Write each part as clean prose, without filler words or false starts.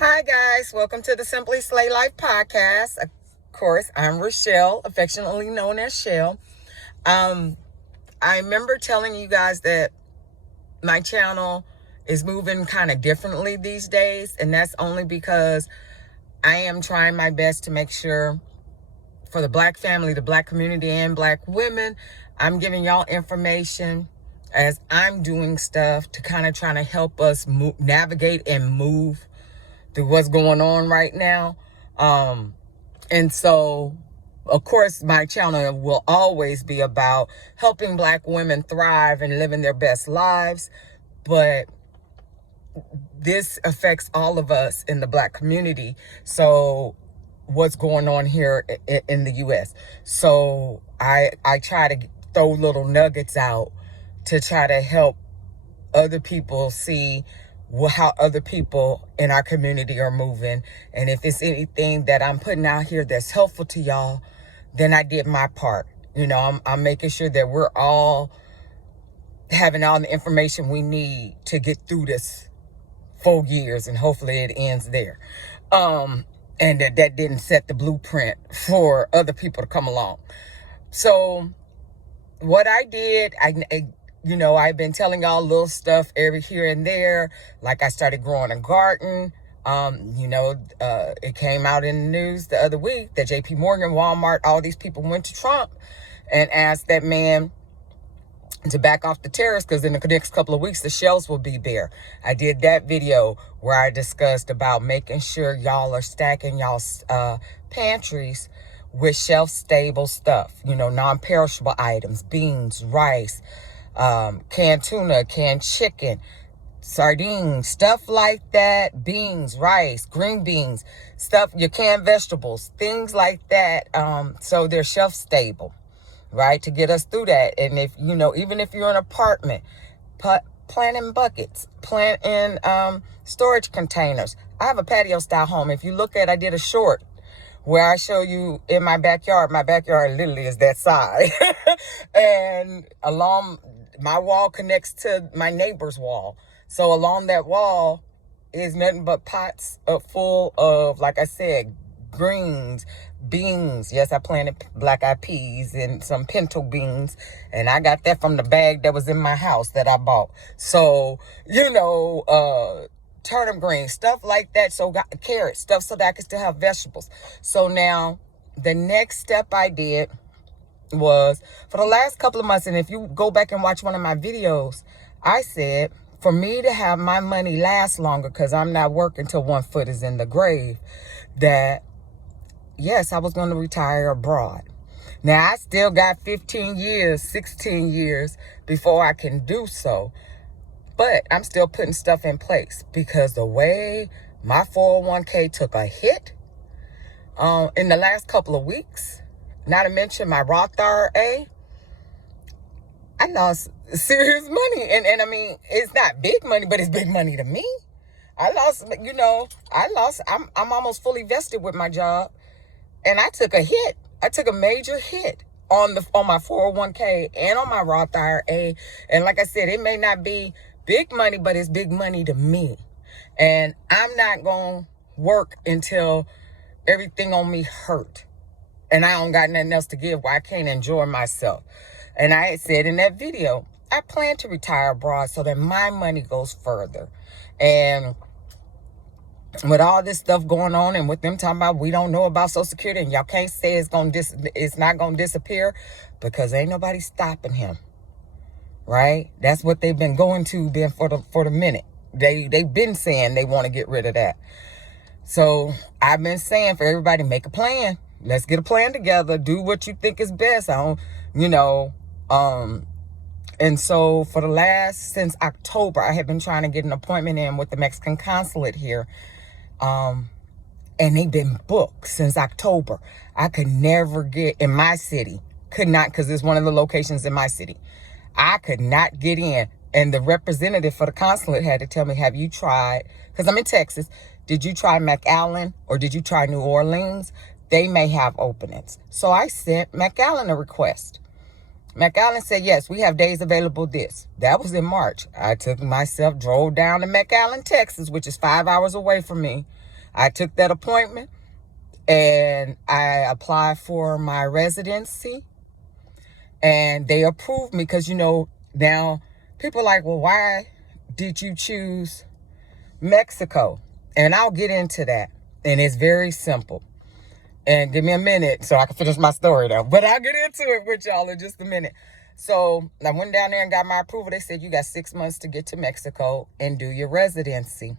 Hi, guys. Welcome to the Simply Slay Life podcast. Of course, I'm Rochelle, affectionately known as Shell. I remember telling you guys that my channel is moving kind of differently these days, and that's only because I am trying my best to make sure for the Black family, the Black community, and Black women, I'm giving y'all information as I'm doing stuff to kind of trying to help us navigate and move through what's going on right now. And so, of course, my channel will always be about helping Black women thrive and living their best lives. But this affects all of us in the Black community. So what's going on here in the U.S. So I try to throw little nuggets out to try to help other people see how other people in our community are moving. And if it's anything that I'm putting out here that's helpful to y'all, then I did my part. You know, I'm making sure that we're all having all the information we need to get through this 4 years, and hopefully it ends there. And that didn't set the blueprint for other people to come along. So what I did, I've been telling y'all little stuff every here and there. Like I started growing a garden. It came out in the news the other week that JP Morgan, Walmart, all these people went to Trump and asked that man to back off the tariffs because in the next couple of weeks, the shelves will be bare. I did that video where I discussed about making sure y'all are stacking y'all's pantries with shelf-stable stuff, non-perishable items, beans, rice, canned tuna, canned chicken, sardines, stuff like that, beans, rice, green beans, stuff, your canned vegetables, things like that. So they're shelf stable, right? To get us through that. And if, even if you're in an apartment, plant in buckets, plant in storage containers. I have a patio style home. If you look at, I did a short where I show you in my backyard literally is that size. And along my wall connects to my neighbor's wall. So along that wall is nothing but pots full of, like I said, greens, beans. Yes, I planted black-eyed peas and some pinto beans. And I got that from the bag that was in my house that I bought. So, turnip greens, stuff like that. So got carrots, stuff so that I can still have vegetables. So now the next step I did was for the last couple of months, and if you go back and watch one of my videos, I said for me to have my money last longer, because I'm not working till one foot is in the grave, that yes, I was going to retire abroad. Now I still got 15 years, 16 years before I can do so. But I'm still putting stuff in place because the way my 401k took a hit in the last couple of weeks, not to mention my Roth IRA, I lost serious money. And I mean, it's not big money, but it's big money to me. I'm almost fully vested with my job. And I took a hit. I took a major hit on my 401k and on my Roth IRA. And like I said, it may not be big money, but it's big money to me. And I'm not going to work until everything on me hurt. And I don't got nothing else to give where I can't enjoy myself. And I had said in that video, I plan to retire abroad so that my money goes further. And with all this stuff going on and with them talking about we don't know about Social Security and y'all can't say it's not going to disappear because ain't nobody stopping him. Right? That's what they've been going to for the minute. They've been saying they want to get rid of that. So I've been saying for everybody, make a plan. Let's get a plan together. Do what you think is best. And so since October, I have been trying to get an appointment in with the Mexican consulate here. And they've been booked since October. I could never get in my city. Could not, because it's one of the locations in my city. I could not get in. And the representative for the consulate had to tell me, have you tried, because I'm in Texas, did you try McAllen or did you try New Orleans? They may have openings. So I sent McAllen a request. McAllen said, yes, we have days available this. That was in March. I drove down to McAllen, Texas, which is 5 hours away from me. I took that appointment and I applied for my residency, and they approved me because, now people are like, well, why did you choose Mexico? And I'll get into that. And it's very simple. And give me a minute so I can finish my story though. But I'll get into it with y'all in just a minute. So I went down there and got my approval. They said you got 6 months to get to Mexico and do your residency.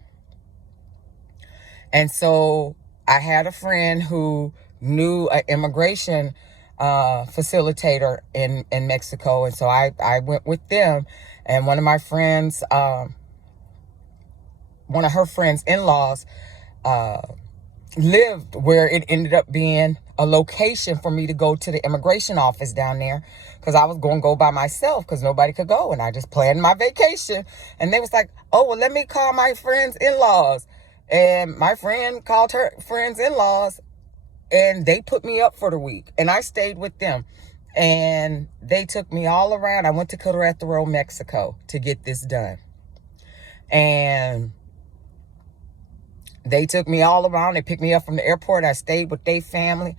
And so I had a friend who knew an immigration facilitator in Mexico. And so I went with them. And one of my friends, one of her friends' in-laws, lived where it ended up being a location for me to go to the immigration office down there, because I was going to go by myself because nobody could go, and I just planned my vacation. And they was like, oh, well, let me call my friend's in-laws. And my friend called her friend's in-laws, and they put me up for the week, and I stayed with them, and they took me all around. I went to Querétaro, Mexico to get this done, and they took me all around. They picked me up from the airport. I stayed with their family.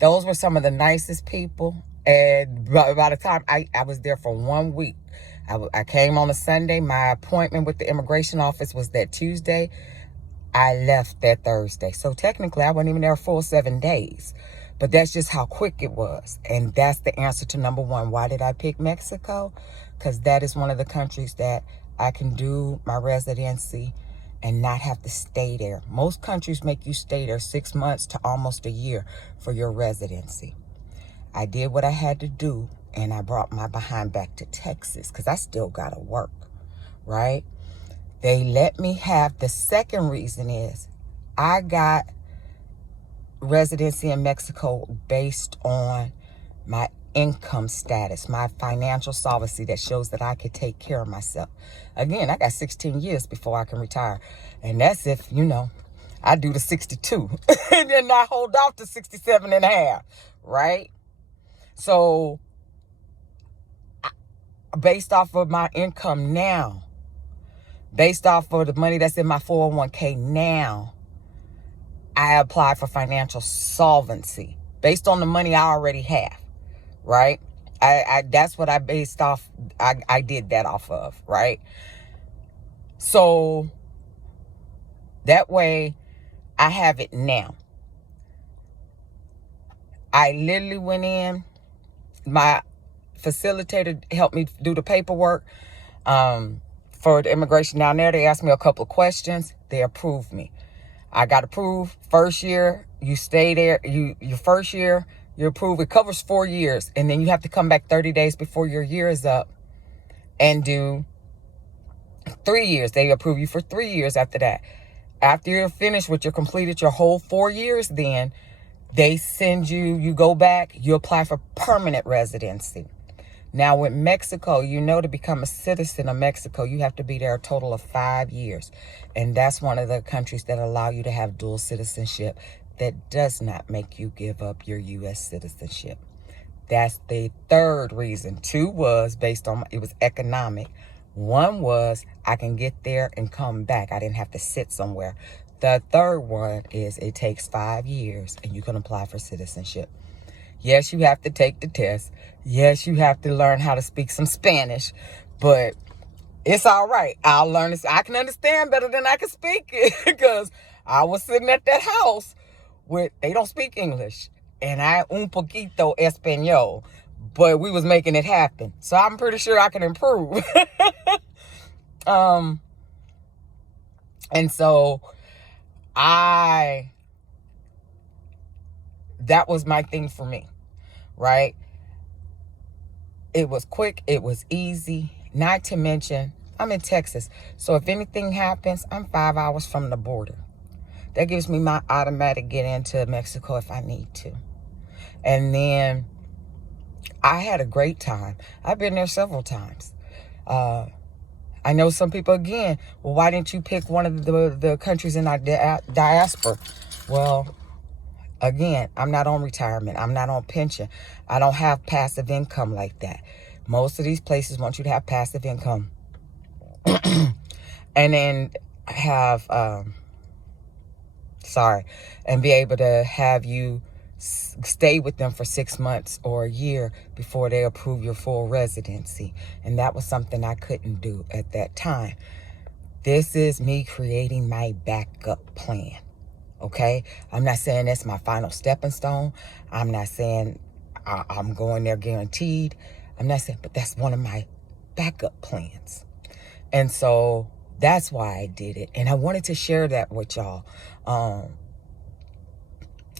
Those were some of the nicest people. And by the time I was there for 1 week, I came on a Sunday. My appointment with the immigration office was that Tuesday. I left that Thursday. So technically, I wasn't even there a full 7 days. But that's just how quick it was. And that's the answer to number one. Why did I pick Mexico? Because that is one of the countries that I can do my residency and not have to stay there. Most countries make you stay there 6 months to almost a year for your residency. I did what I had to do, and I brought my behind back to Texas because I still got to work, right? They let me have, the second reason is I got residency in Mexico based on my income status, my financial solvency that shows that I could take care of myself. Again, I got 16 years before I can retire. And that's if, I do the 62 and then I hold off to 67 and a half, right? So based off of my income now, based off of the money that's in my 401k now, I apply for financial solvency based on the money I already have, right? That's what I based off. I did that off of, right? So that way I have it now. I literally went in. My facilitator helped me do the paperwork for the immigration down there. They asked me a couple of questions. They approved me. I got approved. First year, you stay there. Your first year, you're approved. It covers 4 years. And then you have to come back 30 days before your year is up and do 3 years. They approve you for 3 years after that. After you're finished with completed your whole 4 years, then they send you go back, you apply for permanent residency. Now with Mexico, to become a citizen of Mexico, you have to be there a total of 5 years. And that's one of the countries that allow you to have dual citizenship that does not make you give up your U.S. citizenship. That's the third reason. 2 was based on, it was economic. 1 was I can get there and come back. I didn't have to sit somewhere. The third one is it takes 5 years and you can apply for citizenship. Yes, you have to take the test. Yes, you have to learn how to speak some Spanish, but it's all right. I'll learn this. I can understand better than I can speak it because I was sitting at that house they don't speak English and I un poquito español, but we was making it happen. So I'm pretty sure I can improve. And so that was my thing for me, right? It was quick. It was easy. Not to mention, I'm in Texas. So if anything happens, I'm 5 hours from the border. That gives me my automatic get into Mexico if I need to. And then I had a great time. I've been there several times. I know some people, again, well, why didn't you pick one of the countries in our diaspora? Well, again, I'm not on retirement. I'm not on pension. I don't have passive income like that. Most of these places want you to have passive income. And then have Sorry. And be able to have you stay with them for 6 months or a year before they approve your full residency. And that was something I couldn't do at that time. This is me creating my backup plan. Okay? I'm not saying that's my final stepping stone. I'm not saying I'm going there guaranteed. I'm not saying, but that's one of my backup plans. And so that's why I did it. And I wanted to share that with y'all.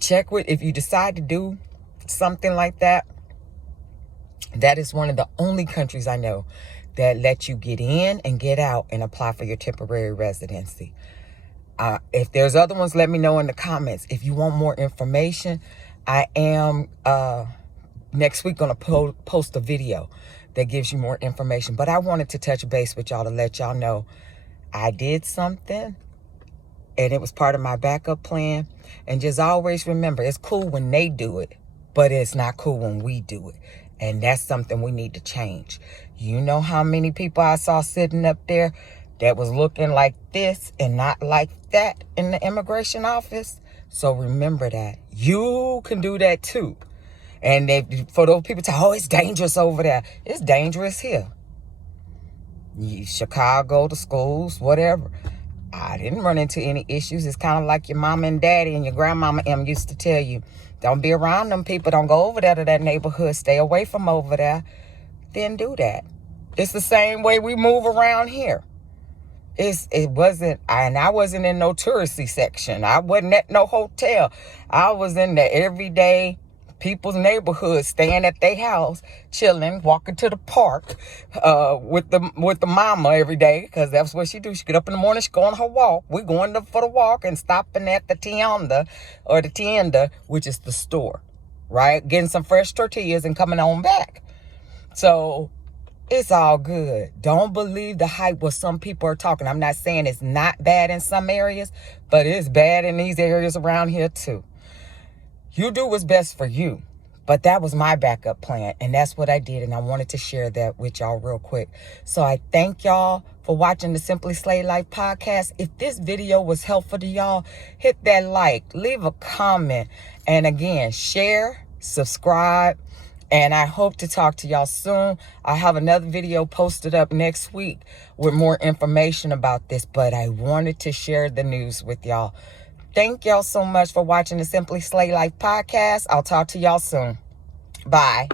Check with, if you decide to do something like that, that is one of the only countries I know that let you get in and get out and apply for your temporary residency. If there's other ones, let me know in the comments. If you want more information, I am next week going to post a video that gives you more information. But I wanted to touch base with y'all to let y'all know I did something and it was part of my backup plan. And just always remember, it's cool when they do it, but it's not cool when we do it. And that's something we need to change. You know how many people I saw sitting up there that was looking like this and not like that in the immigration office? So remember that. You can do that too. And for those people say, oh, it's dangerous over there. It's dangerous here. Chicago, the schools, whatever. I didn't run into any issues. It's kind of like your mama and daddy and your grandmama used to tell you, don't be around them people. Don't go over there to that neighborhood. Stay away from over there. Then do that. It's the same way we move around here. I wasn't in no touristy section. I wasn't at no hotel. I was in the everyday people's neighborhood, staying at their house, chilling, walking to the park with the mama every day, because that's what she do. She get up in the morning, she go on her walk. We're going for the walk and stopping at the tienda, which is the store, right? Getting some fresh tortillas and coming on back. So it's all good. Don't believe the hype what some people are talking. I'm not saying it's not bad in some areas, but it's bad in these areas around here too. You do what's best for you. But that was my backup plan, and that's what I did, and I wanted to share that with y'all real quick. So I thank y'all for watching the Simply Slay Life podcast. If this video was helpful to y'all, hit that like, leave a comment, and again, share, subscribe, and I hope to talk to y'all soon. I have another video posted up next week with more information about this, but I wanted to share the news with y'all. Thank y'all so much for watching the Simply Slay Life podcast. I'll talk to y'all soon. Bye.